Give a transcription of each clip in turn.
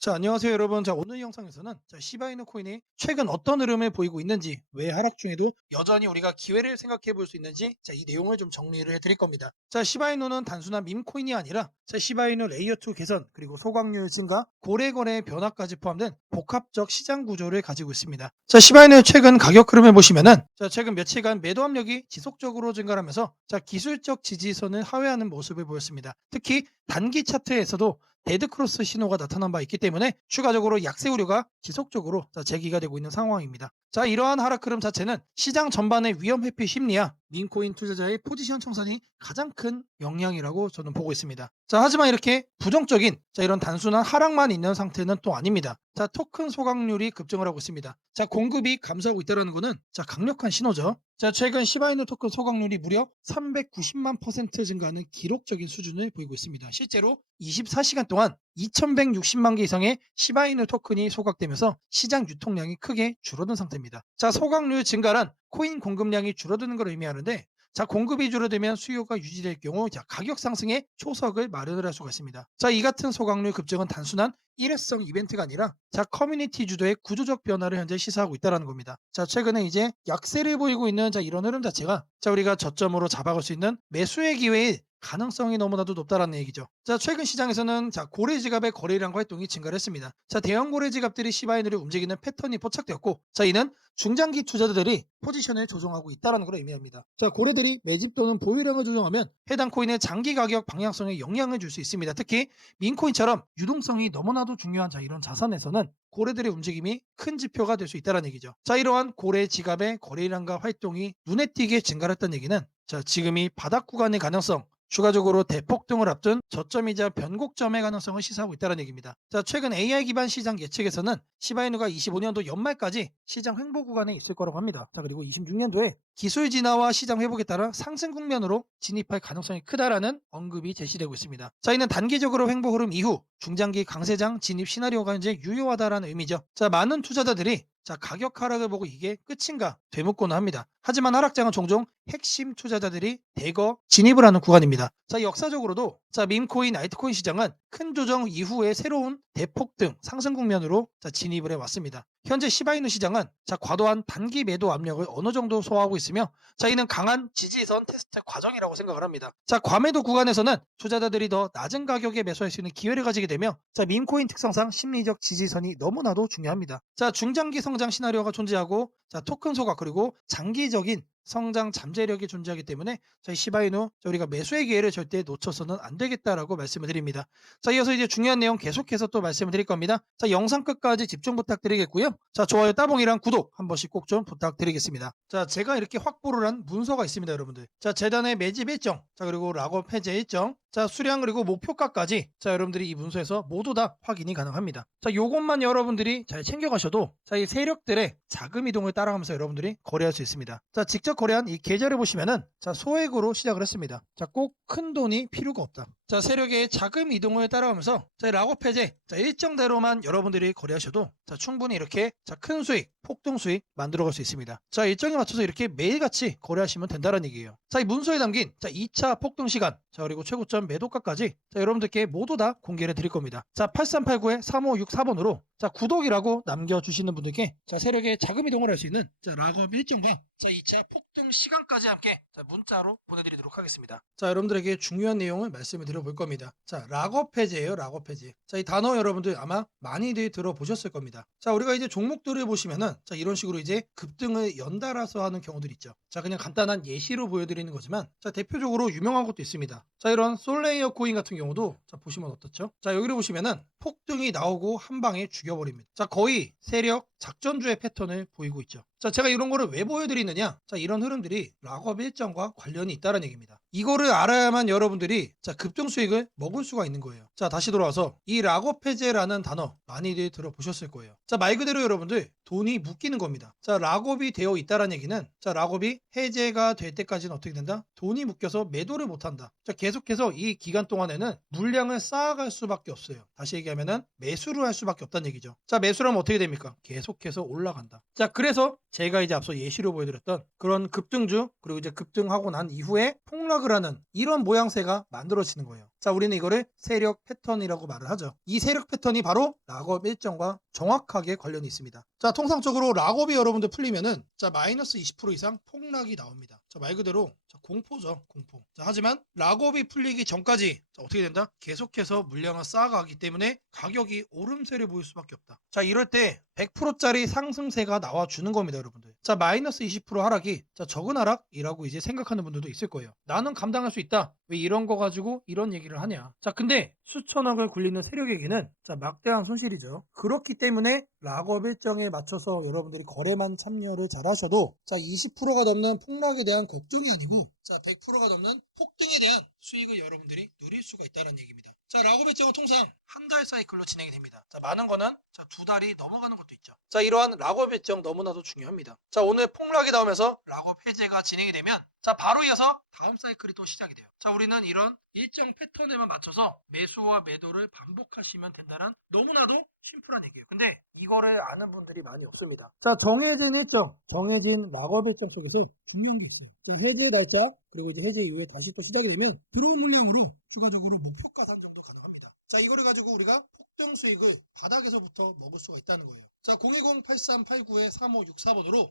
자, 안녕하세요, 여러분. 자, 오늘 영상에서는 시바이누 코인이 최근 어떤 흐름을 보이고 있는지, 왜 하락 중에도 여전히 우리가 기회를 생각해 볼 수 있는지, 이 내용을 좀 정리를 해 드릴 겁니다. 자, 시바이누는 단순한 밈 코인이 아니라 시바이누 레이어 2 개선, 그리고 소각률 증가, 고래 거래 변화까지 포함된 복합적 시장 구조를 가지고 있습니다. 자, 시바이누의 최근 가격 흐름을 보시면은 최근 며칠간 매도 압력이 지속적으로 증가하면서 기술적 지지선을 하회하는 모습을 보였습니다. 특히 단기 차트에서도 데드크로스 신호가 나타난 바 있기 때문에 추가적으로 약세 우려가 지속적으로 제기가 되고 있는 상황입니다. 자, 이러한 하락 흐름 자체는 시장 전반의 위험 회피 심리와 민코인 투자자의 포지션 청산이 가장 큰 영향이라고 저는 보고 있습니다. 자, 하지만 이렇게 부정적인 이런 단순한 하락만 있는 상태는 또 아닙니다. 자, 토큰 소각률이 급증을 하고 있습니다. 자, 공급이 감소하고 있다는 것은 강력한 신호죠. 자, 최근 시바이누 토큰 소각률이 무려 390만 퍼센트 증가하는 기록적인 수준을 보이고 있습니다. 실제로 24시간 동안 2160만 개 이상의 시바이누 토큰이 소각되면서 시장 유통량이 크게 줄어든 상태입니다. 자, 소각률 증가란 코인 공급량이 줄어드는 걸 의미하는데, 자, 공급이 줄어들면 수요가 유지될 경우 가격 상승에 초석을 마련을 할 수가 있습니다. 자, 이 같은 소각률 급증은 단순한 일회성 이벤트가 아니라 커뮤니티 주도의 구조적 변화를 현재 시사하고 있다는 겁니다. 자, 최근에 이제 약세를 보이고 있는 이런 흐름 자체가 우리가 저점으로 잡아갈 수 있는 매수의 기회일 가능성이 너무나도 높다라는 얘기죠. 자, 최근 시장에서는 고래 지갑의 거래량과 활동이 증가를 했습니다. 자, 대형 고래 지갑들이 시바이누를 움직이는 패턴이 포착되었고, 자, 이는 중장기 투자자들이 포지션을 조정하고 있다는 걸 의미합니다. 자, 고래들이 매집 또는 보유량을 조정하면 해당 코인의 장기 가격 방향성에 영향을 줄 수 있습니다. 특히 민코인처럼 유동성이 너무나도 중요한 이런 자산에서는 고래들의 움직임이 큰 지표가 될 수 있다는 얘기죠. 자, 이러한 고래 지갑의 거래량과 활동이 눈에 띄게 증가했다는 얘기는 지금이 바닥 구간의 가능성, 추가적으로 대폭등을 앞둔 저점이자 변곡점의 가능성을 시사하고 있다는 얘기입니다. 자, 최근 AI 기반 시장 예측에서는 시바이누가 25년도 연말까지 시장 횡보 구간에 있을 거라고 합니다. 자, 그리고 26년도에 기술 진화와 시장 회복에 따라 상승 국면으로 진입할 가능성이 크다라는 언급이 제시되고 있습니다. 자, 이는 단기적으로 횡보 흐름 이후 중장기 강세장 진입 시나리오가 이제 유효하다라는 의미죠. 자, 많은 투자자들이 가격 하락을 보고 이게 끝인가 되묻곤 합니다. 하지만 하락장은 종종 핵심 투자자들이 대거 진입을 하는 구간입니다. 자, 역사적으로도 밈코인, 알트코인 시장은 큰 조정 이후에 새로운 대폭등 상승 국면으로 진입을 해왔습니다. 현재 시바이누 시장은 과도한 단기 매도 압력을 어느 정도 소화하고 있으며, 이는 강한 지지선 테스트 과정이라고 생각을 합니다. 자, 과매도 구간에서는 투자자들이 더 낮은 가격에 매수할 수 있는 기회를 가지게 되며, 밈코인 특성상 심리적 지지선이 너무나도 중요합니다. 자, 중장기 성장 시나리오가 존재하고, 토큰 소각, 그리고 장기적인 성장 잠재력이 존재하기 때문에 시바이누 우리가 매수의 기회를 절대 놓쳐서는 안 되겠다라고 말씀을 드립니다. 자, 이어서 이제 중요한 내용 계속해서 또 말씀을 드릴 겁니다. 자, 영상 끝까지 집중 부탁드리겠고요. 자, 좋아요, 따봉이랑 구독 한 번씩 꼭 좀 부탁드리겠습니다. 자, 제가 이렇게 확보를 한 문서가 있습니다, 여러분들. 자, 재단의 매집 일정, 그리고 락업 해제 일정, 자, 수량, 그리고 목표가까지 여러분들이 이 문서에서 모두 다 확인이 가능합니다. 자, 요것만 여러분들이 잘 챙겨가셔도 이 세력들의 자금 이동을 따라가면서 여러분들이 거래할 수 있습니다. 자, 직접 거래한 이 계좌를 보시면은 소액으로 시작을 했습니다. 자, 꼭 큰 돈이 필요가 없다. 자, 세력의 자금 이동을 따라가면서 락업 해제 일정대로만 여러분들이 거래하셔도 충분히 이렇게 큰 수익, 폭등 수익 만들어갈 수 있습니다. 자, 일정에 맞춰서 이렇게 매일같이 거래하시면 된다는 얘기예요. 자, 이 문서에 담긴 2차 폭등 시간, 그리고 최고점 매도가까지 여러분들께 모두 다 공개를 드릴 겁니다. 자, 8389-3564번으로 구독이라고 남겨주시는 분들께 세력의 자금 이동을 할 수 있는 락업 일정과 2차 폭등 시간까지 함께 문자로 보내드리도록 하겠습니다. 자, 여러분들에게 중요한 내용을 말씀을 드려볼 겁니다. 자, 락업 해제예요, 락업 해제. 자, 이 단어 여러분들 아마 많이들 들어보셨을 겁니다. 자, 우리가 이제 종목들을 보시면은 이런 식으로 이제 급등을 연달아서 하는 경우들 있죠. 자, 그냥 간단한 예시로 보여드리는 거지만, 대표적으로 유명한 것도 있습니다. 자, 이런 솔레이어 코인 같은 경우도 보시면 어떻죠? 자, 여기를 보시면은 폭등이 나오고 한 방에 죽여버립니다. 자, 거의 세력 작전주의 패턴을 보이고 있죠. 자, 제가 이런 거를 왜 보여드리느냐? 자, 이런 흐름들이 락업 일정과 관련이 있다는 얘기입니다. 이거를 알아야만 여러분들이 급등 수익을 먹을 수가 있는 거예요. 자, 다시 돌아와서 이 락업 해제라는 단어 많이들 들어보셨을 거예요. 자, 말 그대로 여러분들 돈이 묶이는 겁니다. 자, 락업이 되어 있다는 얘기는 락업이 해제가 될 때까지는 어떻게 된다? 돈이 묶여서 매도를 못한다. 자, 계속해서 이 기간 동안에는 물량을 쌓아갈 수밖에 없어요. 다시 얘기하면은 매수를 할 수밖에 없다는 얘기죠. 자, 매수를 하면 어떻게 됩니까? 계속해서 올라간다. 자, 그래서 제가 이제 앞서 예시로 보여드렸던 그런 급등주, 그리고 이제 급등하고 난 이후에 폭락을 하는 이런 모양새가 만들어지는 거예요. 자, 우리는 이거를 세력 패턴이라고 말을 하죠. 이 세력 패턴이 바로 락업 일정과 정확하게 관련이 있습니다. 자, 통상적으로 락업이 여러분들 풀리면은 자, 마이너스 20% 이상 폭락이 나옵니다. 자, 말 그대로 자, 공포죠, 공포. 자, 하지만 락업이 풀리기 전까지 자, 어떻게 된다? 계속해서 물량을 쌓아가기 때문에 가격이 오름세를 보일 수밖에 없다. 자, 이럴 때 100%짜리 상승세가 나와주는 겁니다, 여러분들. 자, 마이너스 20% 하락이 자, 적은 하락이라고 이제 생각하는 분들도 있을 거예요. 나는 감당할 수 있다. 왜 이런 거 가지고 이런 얘기를 하냐. 자, 근데 수천억을 굴리는 세력에게는 자, 막대한 손실이죠. 그렇기 때문에 락업 일정에 맞춰서 여러분들이 거래만 참여를 잘 하셔도 자, 20%가 넘는 폭락에 대한 걱정이 아니고 자, 100%가 넘는 폭등에 대한 수익을 여러분들이 누릴 수가 있다는 얘기입니다. 자, 락업 일정은 통상 한 달 사이클로 진행이 됩니다. 자, 많은 거는 자, 2달이 넘어가는 것도 있죠. 자, 이러한 락업 일정 너무나도 중요합니다. 자, 오늘 폭락이 나오면서 락업 해제가 진행이 되면 자, 바로 이어서 다음 사이클이 또 시작이 돼요. 자, 우리는 이런 일정 패턴에만 맞춰서 매수와 매도를 반복하시면 된다는 너무나도 심플한 얘기예요. 근데 이거를 아는 분들이 많이 없습니다. 자, 정해진 일정, 정해진 락업 일정 속에서 중요한 게 있어요. 자, 해제 날짜, 그리고 이제 해제 이후에 다시 또 시작이 되면 들어온 물량으로 추가적으로 목표가 산정도 가능합니다. 자, 이거를 가지고 우리가 폭등 수익을 바닥에서부터 먹을 수가 있다는 거예요. 자, 010-8389-3564번으로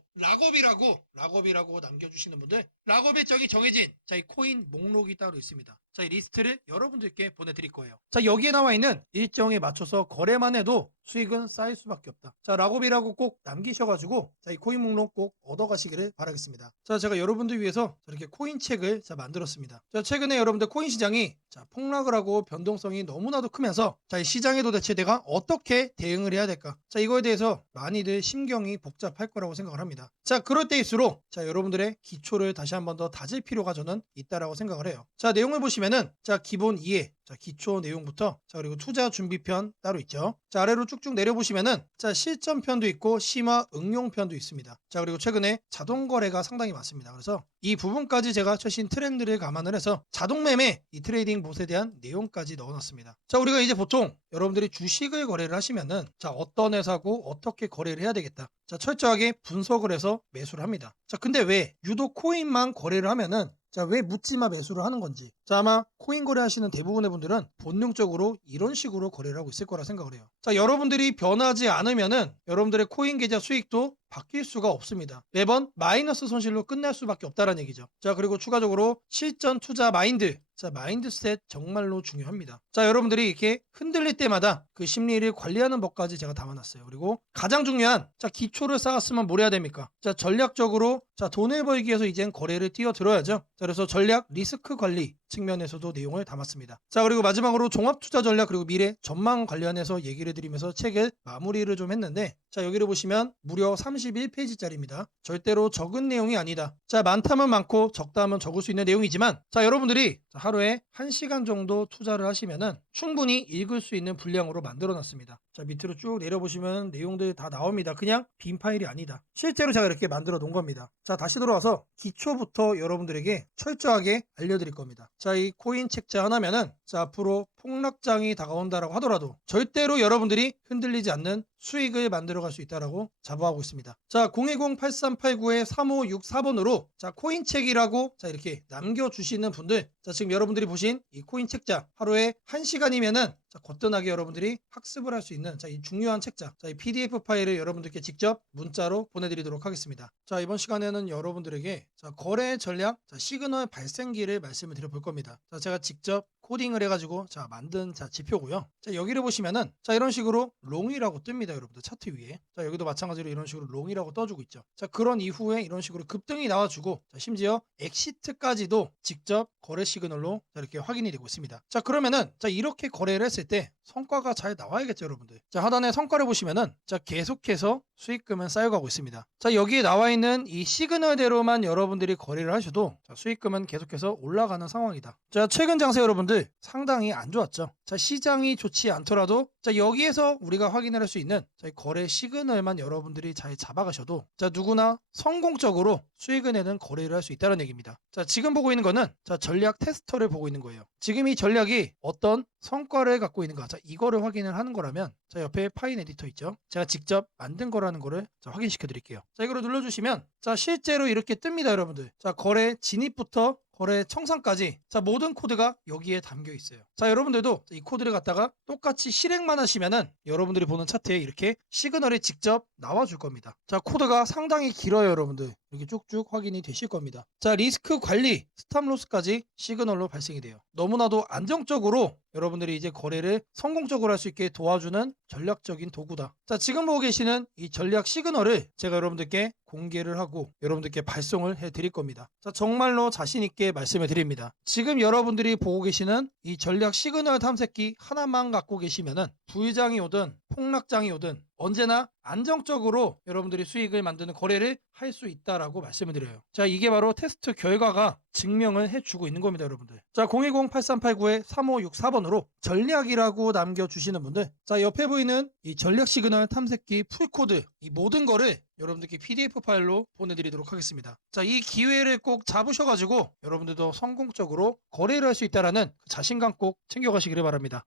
락업이라고 남겨주시는 분들, 락업 일정이 정해진 자, 이 코인 목록이 따로 있습니다. 자, 이 리스트를 여러분들께 보내드릴 거예요. 자, 여기에 나와 있는 일정에 맞춰서 거래만 해도 수익은 쌓일 수밖에 없다. 자, 락업이라고 꼭 남기셔가지고 자, 이 코인 목록 꼭 얻어가시기를 바라겠습니다. 자, 제가 여러분들 위해서 이렇게 코인 책을 자, 만들었습니다. 자, 최근에 여러분들 코인 시장이 자, 폭락을 하고 변동성이 너무나도 크면서 자, 이 시장에 도대체 내가 어떻게 대응을 해야 될까? 자, 이거에 대해서 많이들 심경이 복잡할 거라고 생각을 합니다. 자, 그럴 때일수록 자, 여러분들의 기초를 다시 한 번 더 다질 필요가 저는 있다라고 생각을 해요. 자, 내용을 보시면은 자, 기본 이해, 자, 기초 내용부터 자, 그리고 투자 준비편 따로 있죠. 자, 아래로 쭉쭉 내려보시면은 자, 실전편도 있고 심화 응용편도 있습니다. 자, 그리고 최근에 자동 거래가 상당히 많습니다. 그래서 이 부분까지 제가 최신 트렌드를 감안을 해서 자동 매매 이 트레이딩 봇에 대한 내용까지 넣어놨습니다. 자, 우리가 이제 보통 여러분들이 주식을 거래를 하시면은 자, 어떤 회사고 어떻게 거래를 해야 되겠다. 자, 철저하게 분석을 해서 매수를 합니다. 자, 근데 왜 유독 코인만 거래를 하면은 자, 왜 묻지마 매수를 하는 건지. 자, 아마 코인 거래하시는 대부분의 분들은 본능적으로 이런 식으로 거래를 하고 있을 거라 생각을 해요. 자, 여러분들이 변하지 않으면은 여러분들의 코인 계좌 수익도 바뀔 수가 없습니다. 매번 마이너스 손실로 끝날 수밖에 없다는 얘기죠. 자, 그리고 추가적으로 실전 투자 마인드. 자, 마인드셋 정말로 중요합니다. 자, 여러분들이 이렇게 흔들릴 때마다 그 심리를 관리하는 법까지 제가 담아놨어요. 그리고 가장 중요한 자, 기초를 쌓았으면 뭘 해야 됩니까? 자, 전략적으로 자, 돈을 벌기 위해서 이젠 거래를 뛰어들어야죠. 자, 그래서 전략 리스크 관리 측면에서도 내용을 담았습니다. 자, 그리고 마지막으로 종합 투자 전략 그리고 미래 전망 관련해서 얘기를 드리면서 책을 마무리를 좀 했는데 자, 여기를 보시면 무려 31페이지짜리입니다. 절대로 적은 내용이 아니다. 자, 많다면 많고 적다면 적을 수 있는 내용이지만 자, 여러분들이 하루에 1시간 정도 투자를 하시면은 충분히 읽을 수 있는 분량으로 만들어 놨습니다. 자, 밑으로 쭉 내려보시면 내용들 다 나옵니다. 그냥 빈 파일이 아니다. 실제로 제가 이렇게 만들어 놓은 겁니다. 자, 다시 돌아와서 기초부터 여러분들에게 철저하게 알려드릴 겁니다. 자, 이 코인 책자 하나면은 자, 앞으로 폭락장이 다가온다라고 하더라도 절대로 여러분들이 흔들리지 않는 수익을 만들어갈 수 있다라고 자부하고 있습니다. 자, 010-8389-3564번으로 자, 코인 책이라고 자, 이렇게 남겨주시는 분들 자, 지금 여러분들이 보신 이 코인 책자 하루에 1시간이면은 자, 거뜬하게 여러분들이 학습을 할 수 있는 자, 이 중요한 책자 자, 이 PDF 파일을 여러분들께 직접 문자로 보내드리도록 하겠습니다. 자, 이번 시간에는 여러분들에게 자, 거래 전략 자, 시그널 발생기를 말씀을 드려볼 겁니다. 자, 제가 직접 코딩을 해가지고 자, 만든 자, 지표고요. 자, 여기를 보시면은 자, 이런 식으로 롱이라고 뜹니다. 여러분들 차트 위에. 자, 여기도 마찬가지로 이런 식으로 롱이라고 떠주고 있죠. 자, 그런 이후에 이런 식으로 급등이 나와주고 자, 심지어 엑시트까지도 직접 거래 시그널로 자, 이렇게 확인이 되고 있습니다. 자, 그러면은 자, 이렇게 거래를 했을 때 성과가 잘 나와야겠죠, 여러분들. 자, 하단에 성과를 보시면은 자, 계속해서 수익금은 쌓여가고 있습니다. 자, 여기에 나와 있는 이 시그널대로만 여러분들이 거래를 하셔도 자, 수익금은 계속해서 올라가는 상황이다. 자, 최근 장세 여러분들 상당히 안 좋았죠. 자, 시장이 좋지 않더라도 자, 여기에서 우리가 확인을 할 수 있는 자, 거래 시그널만 여러분들이 잘 잡아가셔도 자, 누구나 성공적으로 수익을 내는 거래를 할 수 있다는 얘기입니다. 자, 지금 보고 있는 거는 자, 전략 테스터를 보고 있는 거예요. 지금 이 전략이 어떤 성과를 갖고 있는가 자, 이거를 확인을 하는 거라면 자, 옆에 파인 에디터 있죠. 제가 직접 만든 거라는 거를 자, 확인시켜 드릴게요. 자, 이거를 눌러주시면 자, 실제로 이렇게 뜹니다, 여러분들. 자, 거래 진입부터 거래 청산까지 자 모든 코드가 여기에 담겨 있어요. 자 여러분들도 이 코드를 갖다가 똑같이 실행만 하시면은 여러분들이 보는 차트에 이렇게 시그널이 직접 나와 줄 겁니다. 자 코드가 상당히 길어요 여러분들. 이렇게 쭉쭉 확인이 되실 겁니다. 자 리스크 관리 스탑로스까지 시그널로 발생이 돼요. 너무나도 안정적으로 여러분들이 이제 거래를 성공적으로 할 수 있게 도와주는 전략적인 도구다. 자 지금 보고 계시는 이 전략 시그널을 제가 여러분들께 공개를 하고 여러분들께 발송을 해 드릴 겁니다. 자 정말로 자신 있게 말씀을 드립니다. 지금 여러분들이 보고 계시는 이 전략 시그널 탐색기 하나만 갖고 계시면은 부의장이 오든 폭락장이 오든 언제나 안정적으로 여러분들이 수익을 만드는 거래를 할 수 있다라고 말씀을 드려요. 자 이게 바로 테스트 결과가 증명을 해주고 있는 겁니다 여러분들. 자 010-8389-3564번으로 전략이라고 남겨주시는 분들 자 옆에 보이는 이 전략 시그널 탐색기 풀코드 이 모든 거를 여러분들께 PDF 파일로 보내드리도록 하겠습니다. 자, 이 기회를 꼭 잡으셔가지고 여러분들도 성공적으로 거래를 할 수 있다라는 자신감 꼭 챙겨가시기를 바랍니다.